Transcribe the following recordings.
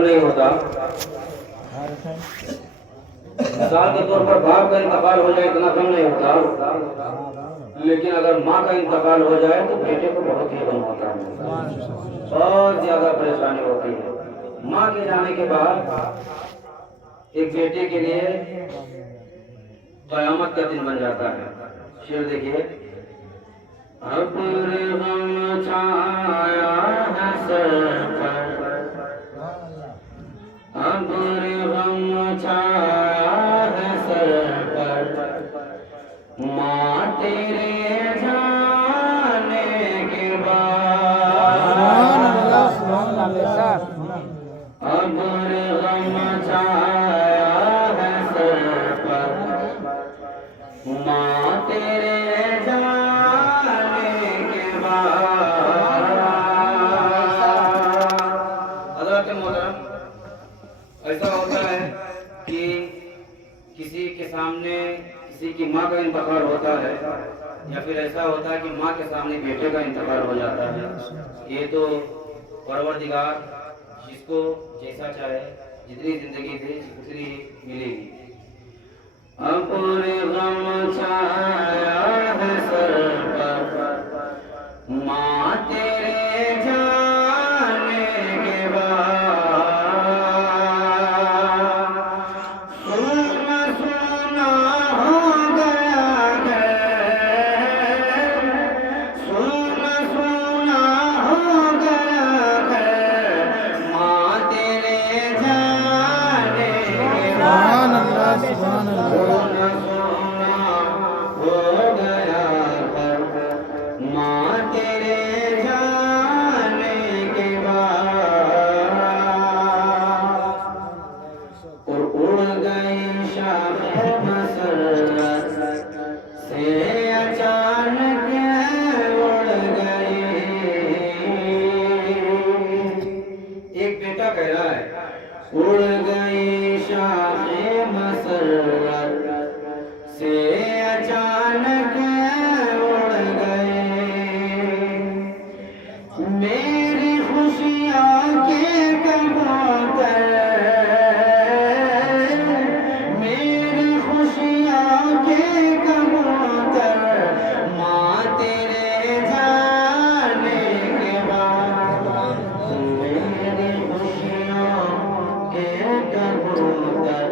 नहीं होता। मिसाल के तौर पर बाप का इंतकाल हो जाए इतना कम नहीं होता, लेकिन अगर माँ का इंतकाल हो जाए तो बेटे को बहुत ही गम होता है, बहुत ज्यादा परेशानी होती है। माँ के जाने के बाद एक बेटे के लिए कयामत का दिन बन जाता है। शेर देखिए, अब रे गम छाया है सर पर, अब रे गम छाया है सर पर, माँ तेरे जाने के बाद, अब रे गम छाया है सर पर, माँ तेरे ऐसा होता है कि किसी के सामने किसी की माँ का इंतकाल होता है, या फिर ऐसा होता है कि माँ के सामने बेटे का इंतकाल हो जाता है। ये तो परवरदिगार जिसको जैसा चाहे जितनी जिंदगी दे उतनी मिलेगी। अपने गम छाया है सर पर, माँ तेरे जाने के बाद, सुना सुना हो गया घर, सुना सुना हो गया घर, माँ तेरे जाने के बाद, सोना सोना हो गया घर, माँ तेरे जाने के बाद, और उड़ गई शाखे मसरत से अचानक उड़ गई। एक बेटा कह रहा है, उड़ गई शाखे मसरत से अचानक उड़ गए, मेरी खुशियाँ के कबूतर, मेरी खुशियाँ के कबूतर, माँ तेरे जाने के बाद, मेरी खुशियों के कबूतर,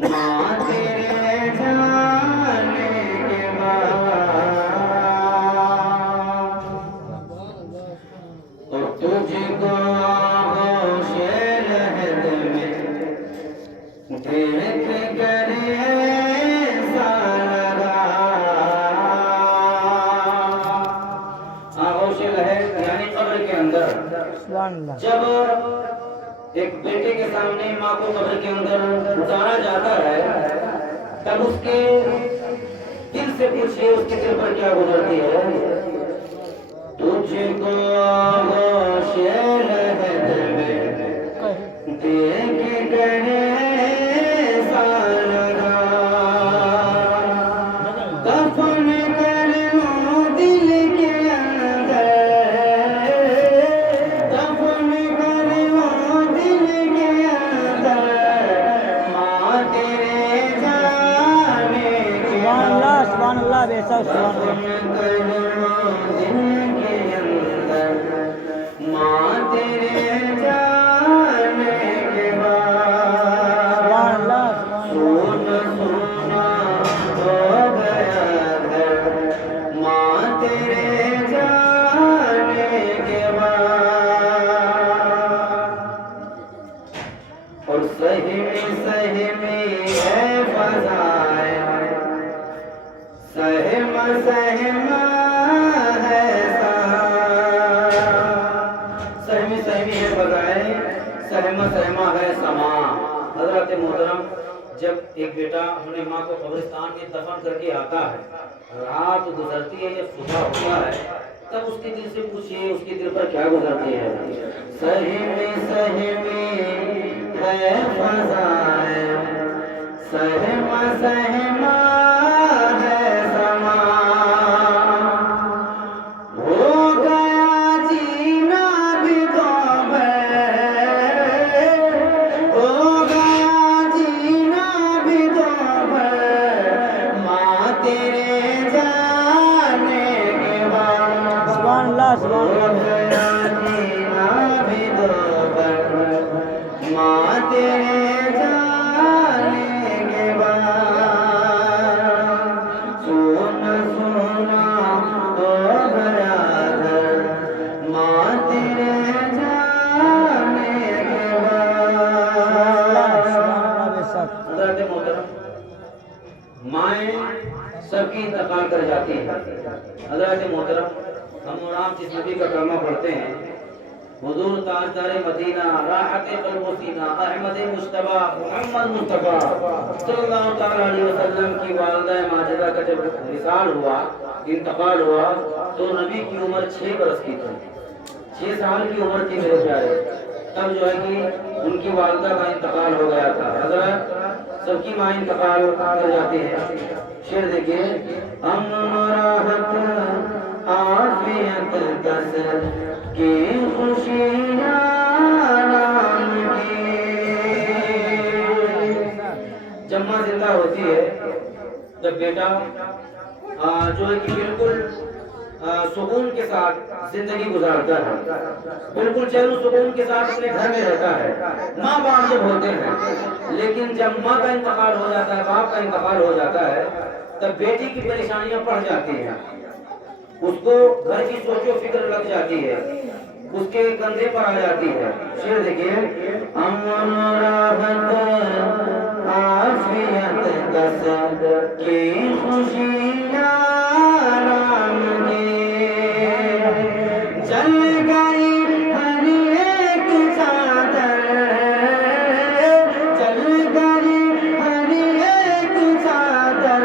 माँ तेरे जाने के बाद, और तुझको आगोशे लहद में देख कर ऐसा लगा। आगोशे लहद यानी कब्र के अंदर, जब एक बेटे के सामने माँ को कब्र के अंदर उतारा जाता है, तब उसके दिल से पूछिए उसके दिल पर क्या गुजरती है। तुझको आगोशे लहद में देख कर ऐसा लगा, दफन कर लो दिल के अंदर, दफन कर लो दिल के अंदर, माँ तेरे जाने के बाद, सुभान अल्लाह बेशक सुभान दफन कर लो दिल के अंदर, माँ तेरे जाने के बाद, सोना सोना हो गया घर, माँ तेरे जाने के बाद, और सहमी सहमी है फज़ाएं, सहमा सहमा है सहमी सहमी है फज़ाएं, सहमा सहमा है समा। हज़रत मोहतरम, जब एक बेटा अपने माँ को कब्रिस्तान में दफन करके आता है, रात गुजरती है या सुबह होता है, तब उसके दिल से पूछिए उसके दिल पर क्या गुजरती है। सहमी सहमी है फज़ाएं, सहमा सहमा है समा, हो गया जीना भी तो सबकी इंतकाल कर जाती है। हज़रत मोहतरम हम और आप जिस नबी का कलमा पढ़ते हैं, हुजूर ताजदार मदीना राहत क़ल्ब सीना अहमद मुश्तबा मोहम्मद मुस्तफा सल्लल्लाहु तआला अलैहि वसल्लम की वालिदा माजिदा का जब विसाल हुआ, इंतकाल हुआ, तो नबी की उम्र 6 बरस की थी, 6 साल की उम्र थी मेरे प्यारे। तब जो है कि उनकी वालिदा का इंतकाल हो गया था। हज़रत सबकी माँ इंतकाल कर जाती है। शेर देखिए, आफियत कसर की खुशियाँ जब माँ जिंदा होती है, जब बेटा जो है कि बिल्कुल सुकून के साथ जिंदगी गुजारता है, बिल्कुल चैन सुकून के साथ अपने घर में रहता है, माँ बाप जब होते हैं। लेकिन जब माँ का इंतकाल हो जाता है, बाप का इंतकाल हो जाता है, तब बेटी की परेशानियां बढ़ जाती हैं, उसको घर की सोचो फिक्र लग जाती है, उसके कंधे पर आ जाती है। शेर देखिए, अमन राहत आफियत कसर की खुशियाँ राम चल गई हर एक चादर, चल गई हर एक चादर,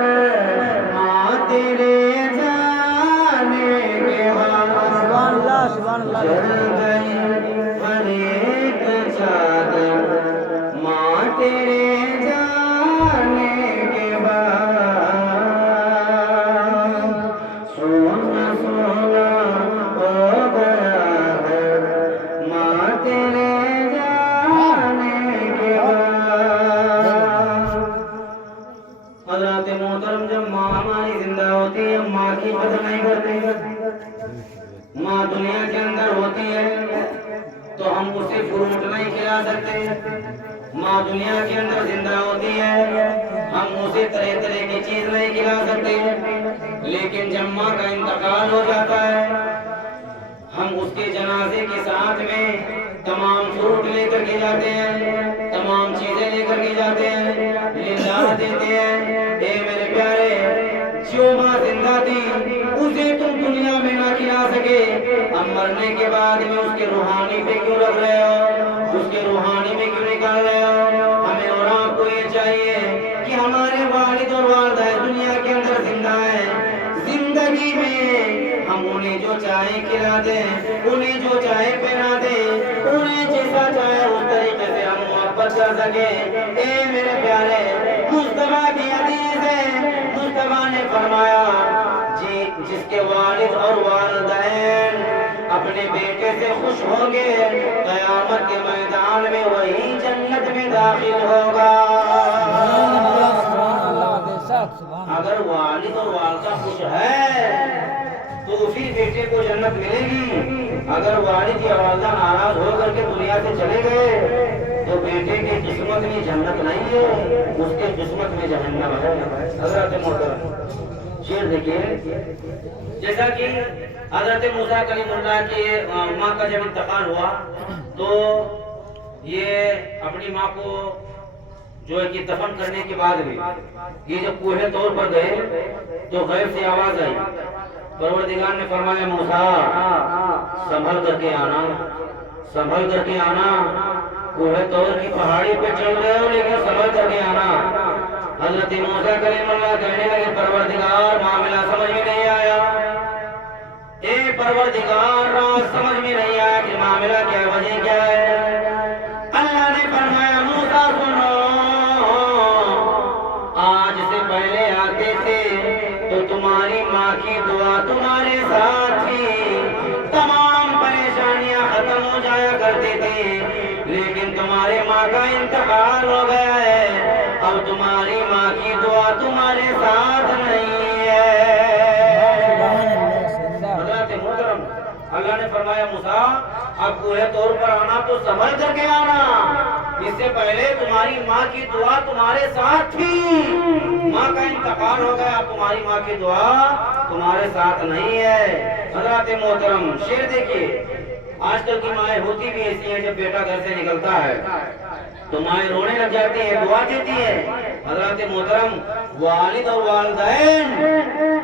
माँ तेरे जाने के बाद चल गई हर एक चादर, माँ तेरे जाने के बाद सोना सोना हो गया है, माँ तेरे जाने के बाद। हज़रत मोहतरम जब माँ हमारी जिंदा होती है, माँ की कदर नहीं करते, माँ दुनिया के अंदर होती है तो हम उसे फ्रूट नहीं खिला सकते। माँ दुनिया के अंदर जिंदा होती है, हम उसे तरह तरह की चीज नहीं खिला सकते। लेकिन जब माँ का इंतकाल हो जाता है, हम उसके जनाजे के साथ में तमाम फ्रूट लेकर के जाते हैं, तमाम चीजें लेकर के जाते हैं, लिंदा देते हैं। ए मेरे प्यारे, जो माँ जिंदा थी उसे तुम दुनिया में ना खिला सके, हम मरने के बाद में उसके रूहानी पे क्यों लग रहे हो, उसके रूहानी में क्यों निकाल रहे हो? हमें और आपको ये चाहिए कि हमारे वालिद और वालिदा दुनिया के अंदर जिंदा है, जिंदगी में हम उन्हें जो चाहे खिला दें, उन्हें जो चाहे पहना दें, उन्हें जैसा चाहे उस तरीके से हम मोहब्बत कर सके। ए मेरे प्यारे, मुस्तफा की हदीस है, मुस्तफा ने फरमाया, जी जिसके वालिद और वालिदैन अपने बेटे से खुश होंगे, कयामत के मैदान में वही जन्नत में दाखिल होगा। अगर वालिद और वालिदा खुश है तो उसी बेटे को जन्नत मिलेगी। अगर वालिद या वालिदा नाराज होकर के दुनिया से चले गए तो बेटे की किस्मत में जन्नत नहीं है, उसके किस्मत में जहन्नम है। हज़रत मोहतरम शेर देखिए, जैसा कि हज़रत मूसा कलीमुल्लाह के माँ का जब इंतकाल हुआ तो ये अपनी माँ को जो है कि दफन करने के बाद भी ये जब कोहे तौर पर गए तो गैब से आवाज आई, परवरदिगार ने फरमाया, मूसा संभल करके आना, संभल करके आना, कोहे तौर की पहाड़ी पे चल रहे हो लेकिन संभल करके आना। हज़रत मूसा कलीमुल्लाह कहने लगे, परवरदिगार मामला समझ में नहीं आया, ए परवरदिगार राज समझ में नहीं आया कि मामला क्या, वजह क्या है। अल्लाह ने फरमाया, मूसा सुनो, आज से पहले आते थे तो तुम्हारी माँ की दुआ तुम्हारे साथ थी, तमाम परेशानियां खत्म हो जाया करती थी, लेकिन तुम्हारे माँ का इंतकाल हो गया है, अब तुम्हारी माँ की दुआ तुम्हारे साथ नहीं है। अल्लाह ने फरमाया, मूसा अब पूरे तौर पर आना तो संभल करके आना, इससे पहले तुम्हारी माँ की दुआ तुम्हारे साथ थी, माँ का इंतकाल हो गया, तुम्हारी माँ की दुआ तुम्हारे साथ नहीं है। हज़रत मोहतरम शेर देखिए, आजकल की माएँ होती भी ऐसी हैं, जब बेटा घर से निकलता है तो माएँ रोने लग जाती है, दुआ देती है। हज़रत मोहतरम वालिद और वालिदैन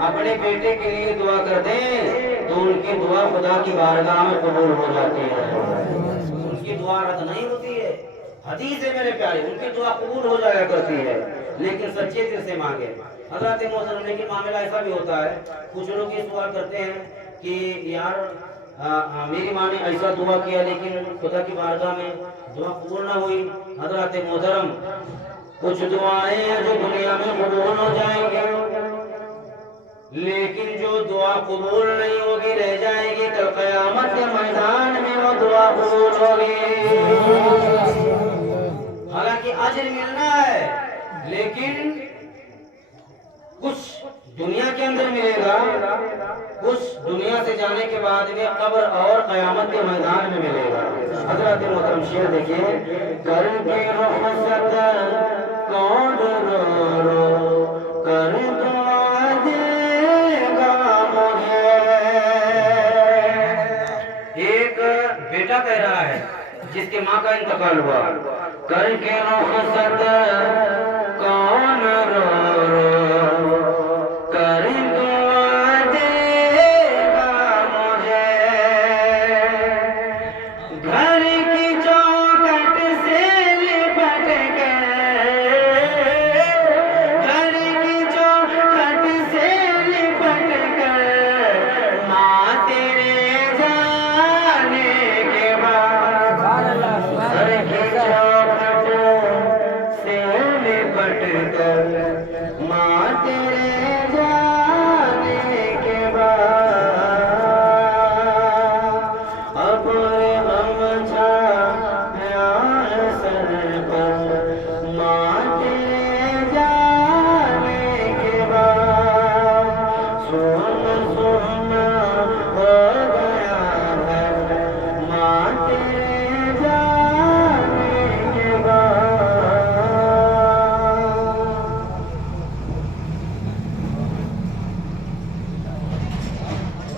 अपने बेटे के लिए दुआ करते हैं तो उनकी दुआ खुदा की बारगाह में कबूल हो जाती है, उनकी दुआ रद्द नहीं होती है। हदीस है मेरे प्यारे, उनकी दुआ कबूल हो जाया करती है, लेकिन सच्चे दिल से मांगे। हज़रत मोहतरम लेकिन मामला ऐसा भी होता है, कुछ लोग ये सवाल करते हैं कि यार मेरी माँ ने ऐसा दुआ किया लेकिन खुदा की बारगाह में दुआ कबूल ना हुई। हज़रत मोहतरम कुछ दुआएं हैं जो दुनिया में कबूल हो जाएंगी, लेकिन जो दुआ कबूल नहीं होगी रह जाएगी, कल क़यामत के मैदान में वो दुआ कबूल होगी। हालांकि अजर मिलना है, लेकिन कुछ दुनिया के अंदर मिलेगा, कुछ दुनिया से जाने के बाद में कब्र और क़यामत के मैदान में मिलेगा। हज़रत मोहतरम शेर देखिए, करके रुख़सत कौन रो रो कर दुआ देगा मुझे। एक बेटा कह रहा है जिसके माँ का इंतकाल हुआ, करके रुख़सत